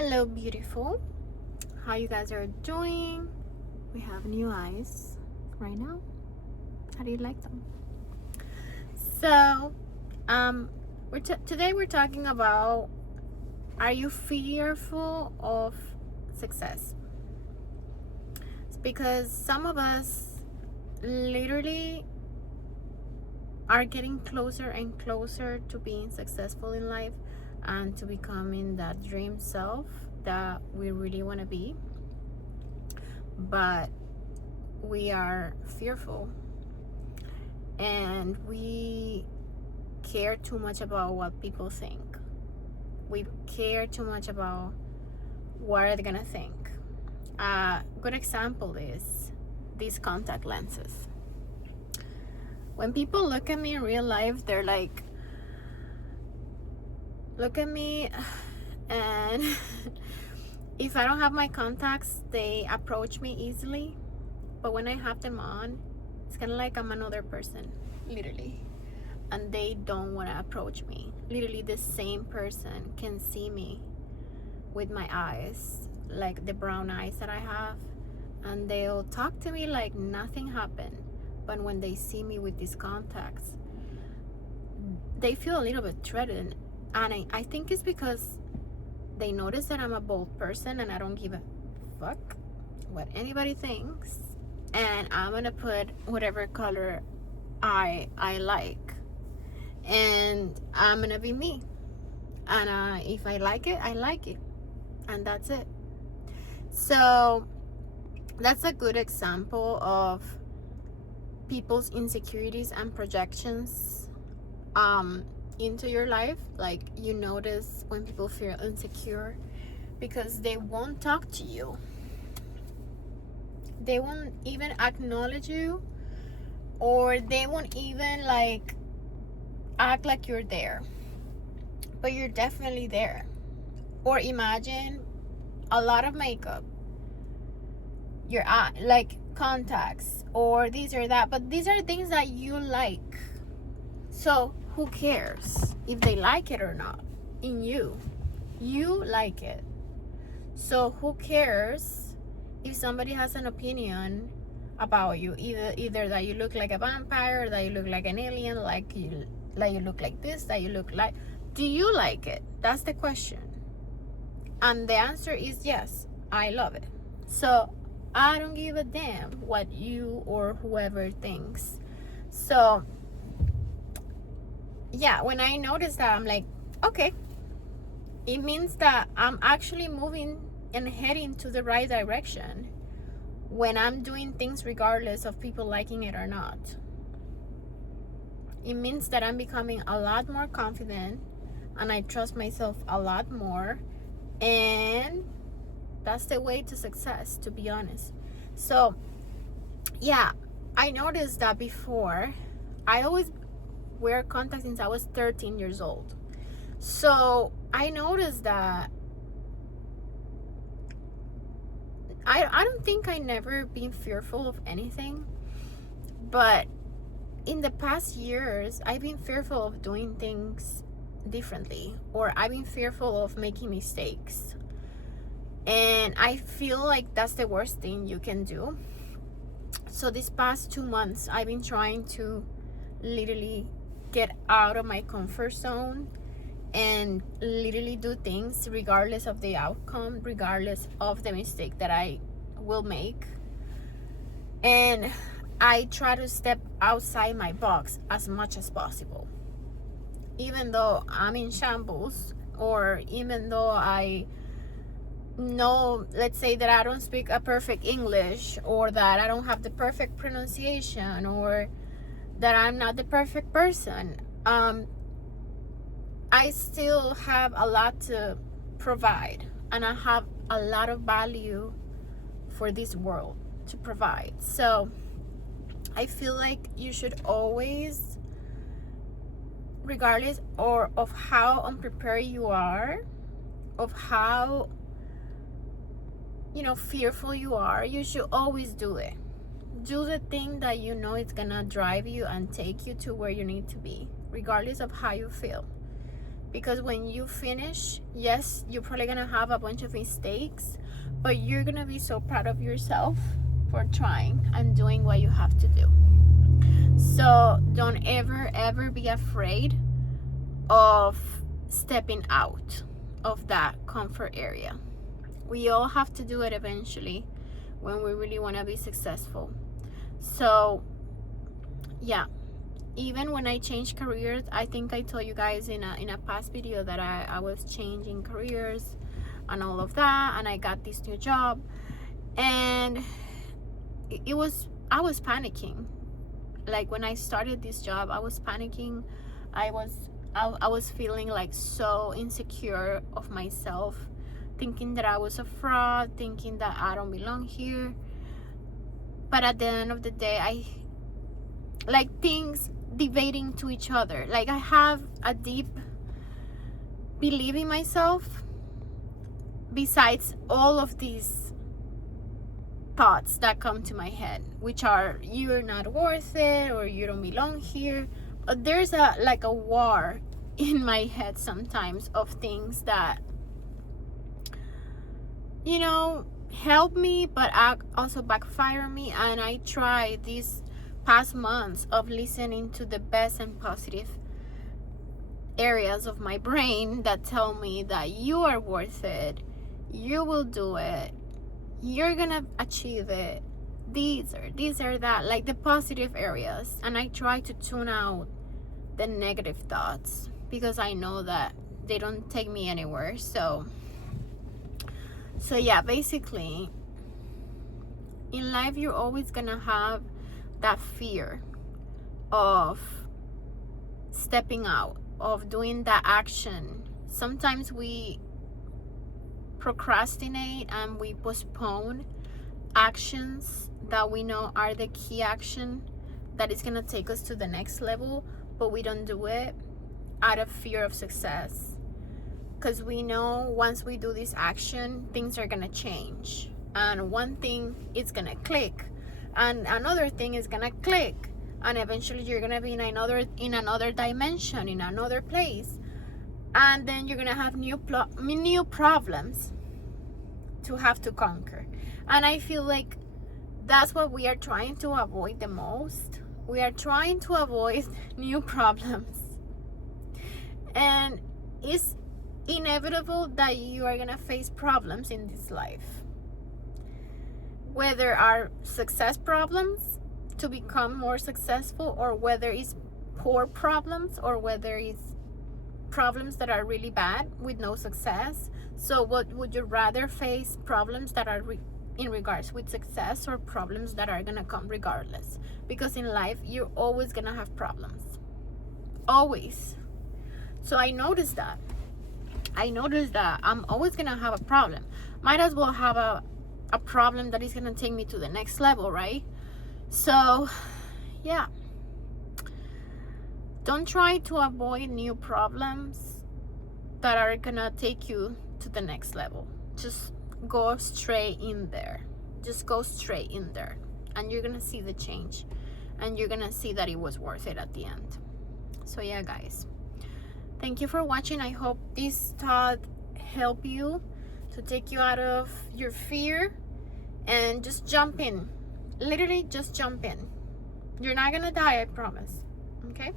Hello, beautiful. How you guys are doing? We have new eyes right now. How do you like them? So, today we're talking about, are you fearful of success? It's because some of us literally are getting closer and closer to being successful in life and to becoming that dream self that we really want to be, but we are fearful and we care too much about what people think. We care too much about what are they gonna think. A good example is these contact lenses. When people look at me in real life, they're like, look at me, and if I don't have my contacts, they approach me easily. But when I have them on, it's kind of like I'm another person, literally. And they don't want to approach me. Literally, the same person can see me with my eyes, like the brown eyes that I have, and they'll talk to me like nothing happened. But when they see me with these contacts, they feel a little bit threatened. And I think it's because they notice that I'm a bold person and I don't give a fuck what anybody thinks. And I'm gonna put whatever color I like. And I'm gonna be me. And if I like it, I like it. And that's it. So that's a good example of people's insecurities and projections into your life. Like, you notice when people feel insecure because they won't talk to you, they won't even acknowledge you, or they won't even like act like you're there, but you're definitely there. Or imagine a lot of makeup, your eye, like contacts or these or that, but these are things that you like. So who cares if they like it or not? In you like it. So who cares if somebody has an opinion about you, either that you look like a vampire, or that you look like an alien, like you look like this, that you look like, do you like it? That's the question. And the answer is yes, I love it. So I don't give a damn what you or whoever thinks. So yeah, when I notice that, I'm like, okay, it means that I'm actually moving and heading to the right direction when I'm doing things regardless of people liking it or not. It means that I'm becoming a lot more confident and I trust myself a lot more, and that's the way to success, to be honest. So yeah, I noticed that before I always wear contacts since I was 13 years old. So I noticed that I don't think I never been fearful of anything, but in the past years I've been fearful of doing things differently, or I've been fearful of making mistakes. And I feel like that's the worst thing you can do. So these past 2 months I've been trying to literally get out of my comfort zone and literally do things regardless of the outcome, regardless of the mistake that I will make. And I try to step outside my box as much as possible, even though I'm in shambles, or even though I know, let's say that I don't speak a perfect English, or that I don't have the perfect pronunciation, or that I'm not the perfect person. I still have a lot to provide, and I have a lot of value for this world to provide. So I feel like you should always, regardless or of how unprepared you are, of how fearful you are, you should always do it. Do the thing that you know it's gonna drive you and take you to where you need to be, regardless of how you feel. Because when you finish, yes, you're probably gonna have a bunch of mistakes, but you're gonna be so proud of yourself for trying and doing what you have to do. So don't ever be afraid of stepping out of that comfort area. We all have to do it eventually when we really want to be successful. So yeah, even when I changed careers, I think I told you guys in a past video that I was changing careers and all of that, and I got this new job, and I was panicking. Like when I started this job, I was panicking. I was feeling like so insecure of myself, thinking that I was a fraud, thinking that I don't belong here. But at the end of the day, I like things debating to each other. Like I have a deep belief in myself besides all of these thoughts that come to my head, which are you're not worth it or you don't belong here. But there's a war in my head sometimes of things that help me but also backfire me. And I try these past months of listening to the best and positive areas of my brain that tell me that you are worth it, you will do it, you're gonna achieve it, these are that, like the positive areas. And I try to tune out the negative thoughts because I know that they don't take me anywhere. So yeah, basically in life you're always gonna have that fear of stepping out, of doing that action. Sometimes we procrastinate and we postpone actions that we know are the key action that is going to take us to the next level, but we don't do it out of fear of success, because we know once we do this action things are going to change, and one thing is going to click and another thing is going to click, and eventually you're going to be in another dimension, in another place, and then you're going to have new problems to have to conquer. And I feel like that's what we are trying to avoid the most. We are trying to avoid new problems, and it's inevitable that you are going to face problems in this life, whether are success problems to become more successful, or whether it's poor problems, or whether it's problems that are really bad with no success. So what would you rather face, problems that are in regards with success, or problems that are gonna come regardless? Because in life you're always gonna have problems, always. So I noticed that I'm always gonna have a problem. Might as well have a problem that is gonna take me to the next level, right? So yeah, don't try to avoid new problems that are gonna take you to the next level. Just go straight in there. Just go straight in there, and you're gonna see the change, and you're gonna see that it was worth it at the end. So yeah, guys, thank you for watching. I hope this thought helped you to take you out of your fear and just jump in. Literally just jump in. You're not gonna die, I promise. Okay?